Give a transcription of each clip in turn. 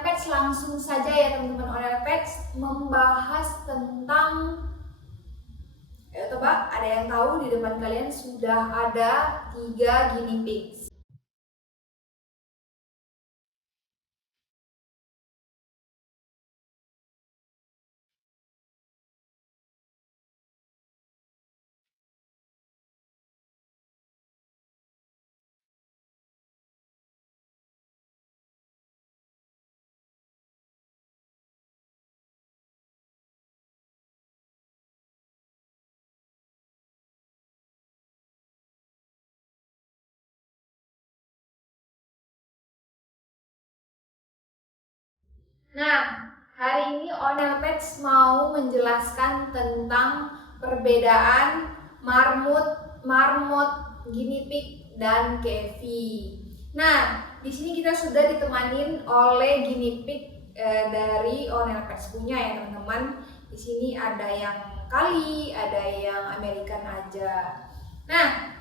Pets langsung saja ya teman-teman. Online Pets membahas tentang, ayo coba, ada yang tahu di depan kalian sudah ada 3 guinea pigs. Nah, hari ini Online Pets mau menjelaskan tentang perbedaan marmut, guinea pig, dan kevi. Nah, di sini kita sudah ditemanin oleh guinea pig dari Online Pets punya ya teman-teman. Di sini ada yang kali, ada yang American aja. Nah,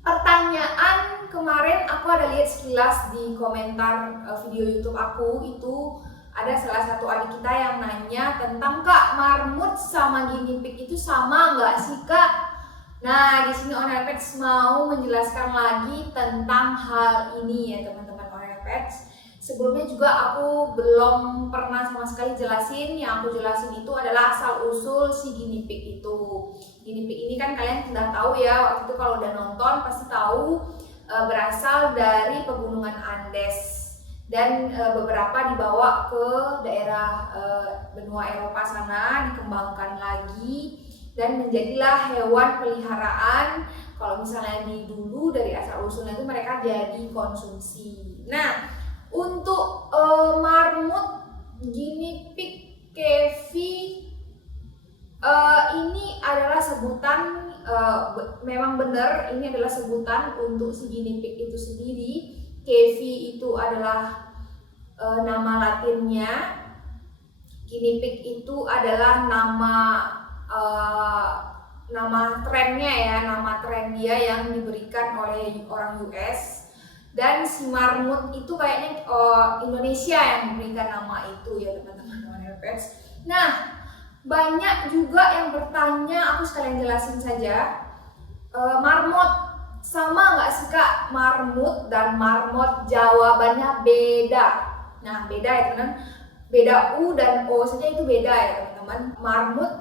pertanyaan kemarin aku ada lihat sekilas di komentar video YouTube aku, itu ada salah satu adik kita yang nanya tentang, Kak, marmut sama guinea pig itu sama nggak sih, Kak? Nah, di sini Online Pets mau menjelaskan lagi tentang hal ini ya teman-teman Online Pets. Sebelumnya juga aku belum pernah sama sekali jelasin. Yang aku jelasin itu adalah asal usul si guinea pig itu. Guinea pig ini kan kalian sudah tahu ya, waktu itu kalau udah nonton pasti tahu, berasal dari pegunungan Andes dan beberapa dibawa ke daerah benua Eropa sana, dikembangkan lagi dan menjadilah hewan peliharaan. Kalau misalnya di dulu dari asal usulnya itu mereka jadi konsumsi. Nah, untuk marmut, guinea pig, kevi, ini adalah sebutan, memang benar ini adalah sebutan untuk si guinea pig itu sendiri. Kevi itu adalah nama latinnya. Guinea pig itu adalah nama trennya ya, nama tren dia yang diberikan oleh orang US. Dan si marmut itu kayaknya Indonesia yang memberikan nama itu ya teman-teman Online Pets. Nah, banyak juga yang bertanya, aku sekalian jelasin saja. Marmot sama nggak sih, Kak, marmut dan marmot? Jawabannya beda. Nah, beda ya teman-teman, beda U dan O saja itu beda ya teman-teman.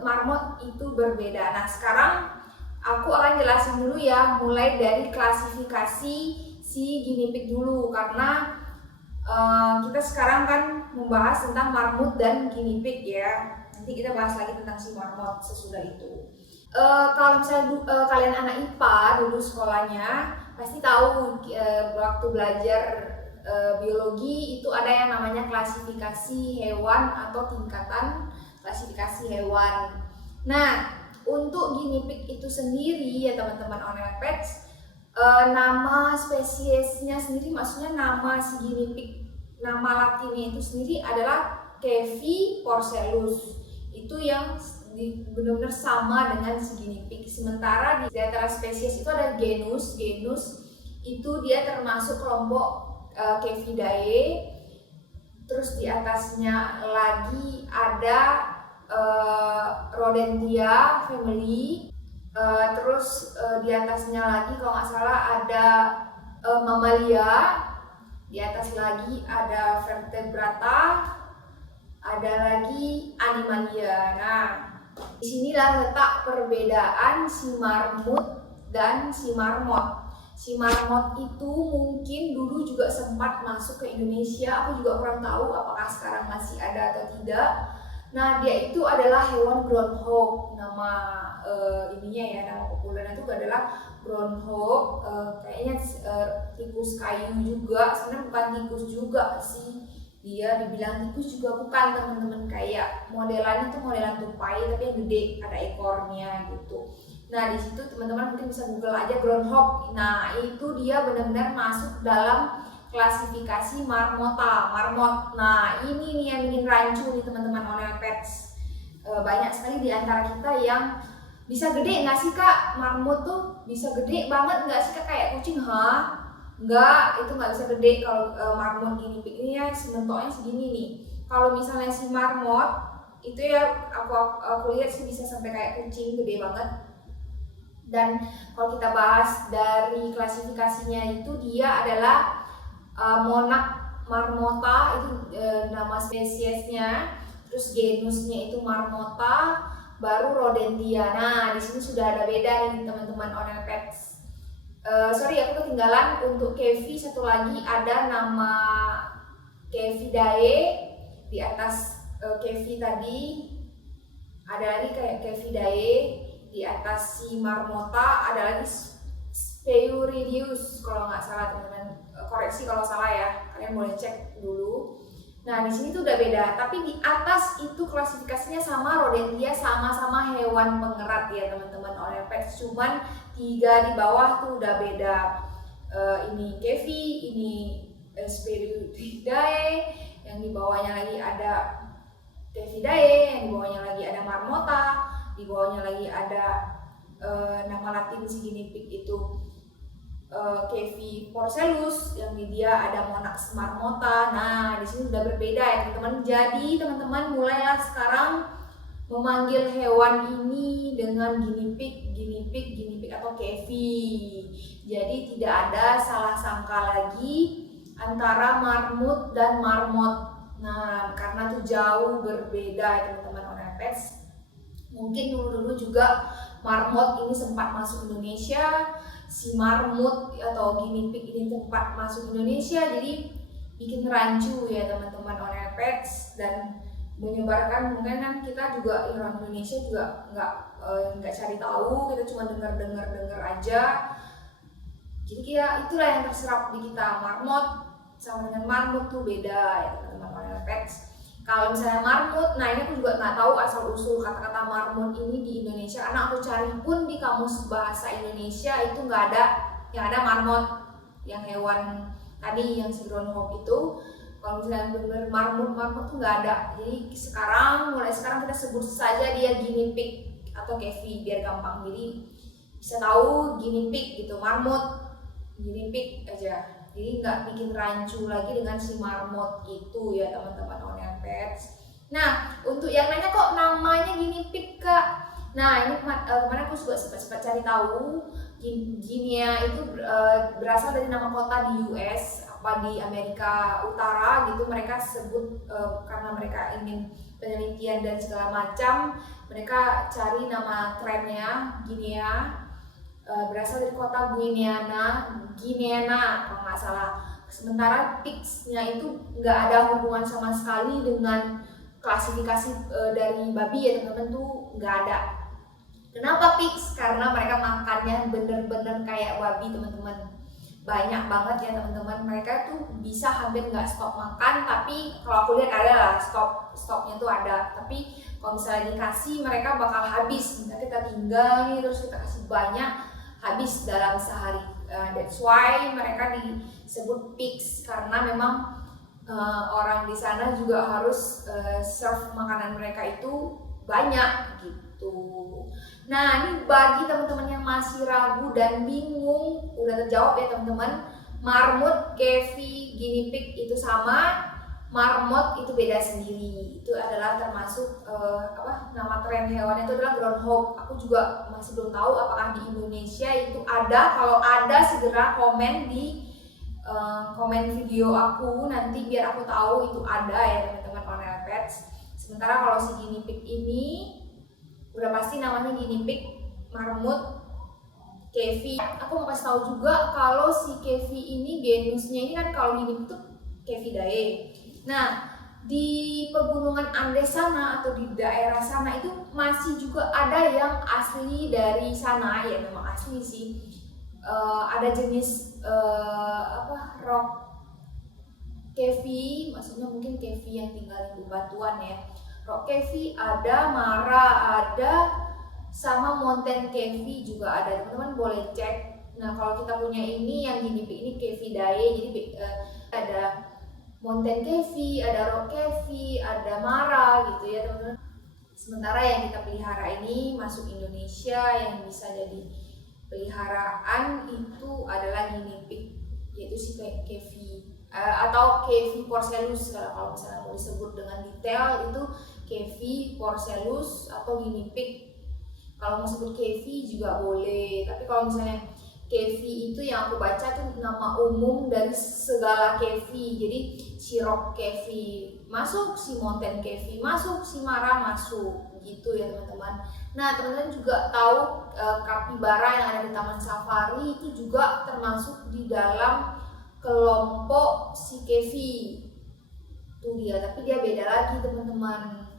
Marmot itu berbeda. Nah, sekarang aku akan jelasin dulu ya, mulai dari klasifikasi si guinea pig dulu, karena kita sekarang kan membahas tentang marmut dan guinea pig ya. Nanti kita bahas lagi tentang si marmot sesudah itu. Kalau misalnya kalian anak IPA dulu sekolahnya pasti tahu, waktu belajar biologi itu ada yang namanya klasifikasi hewan atau tingkatan klasifikasi hewan. Nah, untuk guinea pig itu sendiri ya teman-teman Online Pets, nama spesiesnya sendiri, maksudnya nama si guinea pig, nama latinnya itu sendiri adalah Kevi porcellus. Itu yang benar-benar sama dengan si guinea pig. Sementara di antara spesies itu ada genus itu dia termasuk kelompok Kevidae. Terus di atasnya lagi ada Rodentia family. Terus di atasnya lagi kalau nggak salah ada Mammalia. Di atas lagi ada Vertebrata. Ada lagi Animalia. Nah, disinilah letak perbedaan si marmut dan si marmot. Si marmot itu mungkin dulu juga sempat masuk ke Indonesia. Aku juga kurang tahu apakah sekarang masih ada atau tidak. Nah, dia itu adalah hewan groundhog. Nama ininya ya, nama populernya itu adalah groundhog. Kayaknya tikus kayu juga. Sebenarnya bukan tikus juga sih. Dia dibilang tikus juga bukan teman-teman, kayak modelannya tuh modelan tupai tapi yang gede, ada ekornya gitu. Nah, di situ teman-teman mungkin bisa Google aja groundhog. Nah, itu dia benar-benar masuk dalam klasifikasi marmot. Nah, ini nih yang bikin rancu nih teman-teman Online Pets. Banyak sekali di antara kita yang bisa gede nggak sih, Kak? Marmot tuh bisa gede banget nggak sih, Kak? Kayak kucing, Enggak, itu nggak bisa gede. Kalau marmot guinea pig ini ya sementoknya segini nih. Kalau misalnya si marmot itu ya aku lihat sih bisa sampai kayak kucing, gede banget. Dan kalau kita bahas dari klasifikasinya itu, dia adalah monarch marmota, itu nama spesiesnya. Terus genusnya itu Marmota, baru Rodentia. Nah, di sini sudah ada beda nih teman-teman Onel Pets. Sorry, aku ketinggalan. Untuk Kevi satu lagi ada nama Kevidae di atas Kevi tadi. Ada lagi kayak Kevidae di atas si Marmota. Ada lagi Spheurideus kalau nggak salah teman-teman. Koreksi kalau salah ya, kalian boleh cek dulu. Nah, di sini tuh udah beda, tapi di atas itu klasifikasinya sama Rodentia, sama-sama hewan pengerat ya teman-teman Onel Pets, cuman 3 di bawah tuh udah beda. Ini Kevi, ini Spheuridae, yang di bawahnya lagi ada Kevidae, yang di bawahnya lagi ada Marmota, di bawahnya lagi ada nama latin si guinea pig itu Kevi porcellus, yang di dia ada Monax marmota. Nah, di sini sudah berbeda ya teman-teman. Jadi teman-teman mulailah sekarang memanggil hewan ini dengan guinea pig atau Kevi. Jadi tidak ada salah sangka lagi antara marmut dan marmot. Nah, karena itu jauh berbeda ya teman-teman Onel Pets. Mungkin dulu-dulu juga marmot ini sempat masuk Indonesia. Si marmut atau guinea pig ini tempat masuk Indonesia, jadi bikin rancu ya teman-teman Onel Pets dan menyebarkan. Mungkin kan kita juga orang Indonesia juga nggak cari tahu, kita cuma dengar aja. Jadi ya itulah yang terserap di kita. Marmot sama dengan marmut tuh beda ya teman-teman Onel Pets. Kalau misalnya marmut, nah ini aku juga nggak tahu asal-usul kata-kata marmut ini di Indonesia, karena aku cari pun di kamus bahasa Indonesia itu nggak ada. Yang ada marmot, yang hewan tadi yang si groundhog itu. Kalau misalnya benar marmut tuh nggak ada. Jadi mulai sekarang kita sebut saja dia guinea pig atau Kevi biar gampang. Jadi bisa tahu guinea pig gitu, marmut, guinea pig aja. Jadi nggak bikin rancu lagi dengan si marmot itu ya teman-teman Onel Pets. Nah, untuk yang nanya kok namanya guinea pig Kak? Nah, ini kemarin aku juga sempat cari tahu. Guinea itu berasal dari nama kota di US, apa di Amerika Utara gitu. Mereka sebut karena mereka ingin penelitian dan segala macam, mereka cari nama trennya Guinea. Berasal dari kota Guineana kalau nggak salah. Sementara pigs-nya itu nggak ada hubungan sama sekali dengan klasifikasi dari babi ya teman-teman, tuh nggak ada. Kenapa pigs? Karena mereka makannya bener-bener kayak babi teman-teman. Banyak banget ya teman-teman, mereka tuh bisa hampir nggak stop makan, tapi kalau aku lihat ada lah stopnya tuh ada. Tapi kalau misalnya dikasih mereka bakal habis. Misalnya kita tinggal nih terus kita kasih banyak, habis dalam sehari. That's why mereka disebut pigs, karena memang orang di sana juga harus serve makanan mereka itu banyak gitu. Nah, ini bagi teman-teman yang masih ragu dan bingung, udah terjawab ya teman-teman. Marmut, Kevi, guinea pig itu sama, marmot itu beda sendiri. Itu adalah termasuk nama tren hewan itu adalah groundhog. Aku juga masih belum tahu apakah di Indonesia itu ada. Kalau ada segera komen di komen video aku nanti biar aku tahu itu ada ya teman-teman Onel Pets. Sementara kalau si guinea pig ini udah pasti namanya guinea pig, marmut, Kevi. Aku mau kasih tahu juga kalau si Kevi ini genusnya ini kan kalau guinea pig itu Kevidae. Nah, di pegunungan Andes sana atau di daerah sana itu masih juga ada yang asli dari sana ya, memang asli sih. Ada jenis rock Kevi, maksudnya mungkin Kevi yang tinggal di bebatuan ya. Rock Kevi ada, Mara ada, sama Mountain Kevi juga ada. Teman-teman boleh cek. Nah, kalau kita punya ini yang guinea pig ini Kevidae, jadi ada Mountain Kevi, ada Rock Kevi, ada Mara gitu ya teman-teman. Sementara yang kita pelihara ini masuk Indonesia yang bisa jadi peliharaan itu adalah guinea pig yaitu si Kevi atau Kevi Porcellus kalau misalnya mau disebut dengan detail itu Kevi Porcellus atau guinea pig. Kalau mau sebut Kevi juga boleh, tapi kalau misalnya Kevi itu yang aku baca tuh nama umum dari segala Kevi. Jadi si Rock Kevi masuk, si Mountain Kevi masuk, si Mara masuk, gitu ya teman-teman. Nah teman-teman juga tahu kapibara yang ada di Taman Safari itu juga termasuk di dalam kelompok si Kevi. Tuh dia, tapi dia beda lagi teman-teman.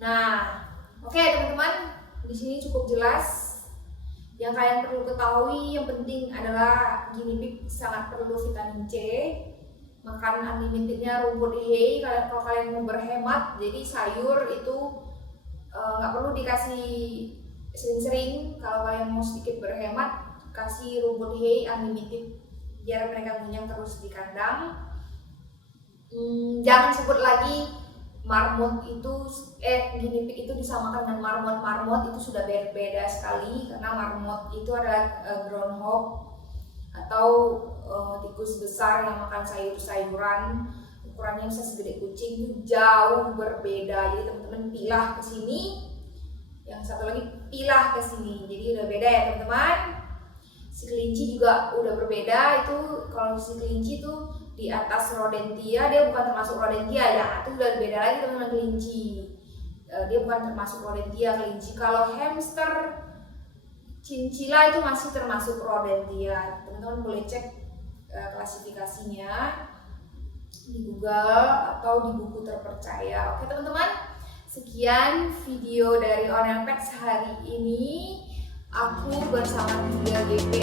Nah, oke teman-teman, di sini cukup jelas. Yang kalian perlu ketahui yang penting adalah guinea pig sangat perlu vitamin C. Makan unlimitednya rumput hay kalau kalian mau berhemat. Jadi sayur itu nggak perlu dikasih sering-sering. Kalau kalian mau sedikit berhemat, kasih rumput hay unlimited biar mereka ngunyah terus di kandang. Jangan sebut lagi marmot itu guinea pig itu disamakan dengan marmot itu sudah beda sekali, karena marmot itu adalah groundhog atau tikus besar yang makan sayur-sayuran, ukurannya bisa segede kucing, itu jauh berbeda. Jadi teman-teman pilah ke sini, yang satu lagi pilah ke sini, jadi udah beda ya teman-teman. Si kelinci juga udah berbeda. Itu kalau si kelinci tuh di atas rodentia, dia bukan termasuk rodentia ya, itu udah beda lagi teman-teman. Kelinci dia bukan termasuk rodentia kelinci. Kalau hamster, cincila itu masih termasuk rodentia. Teman-teman boleh cek klasifikasinya di Google atau di buku terpercaya. Oke teman-teman, sekian video dari Onel Pets hari ini. Aku bersama 3GP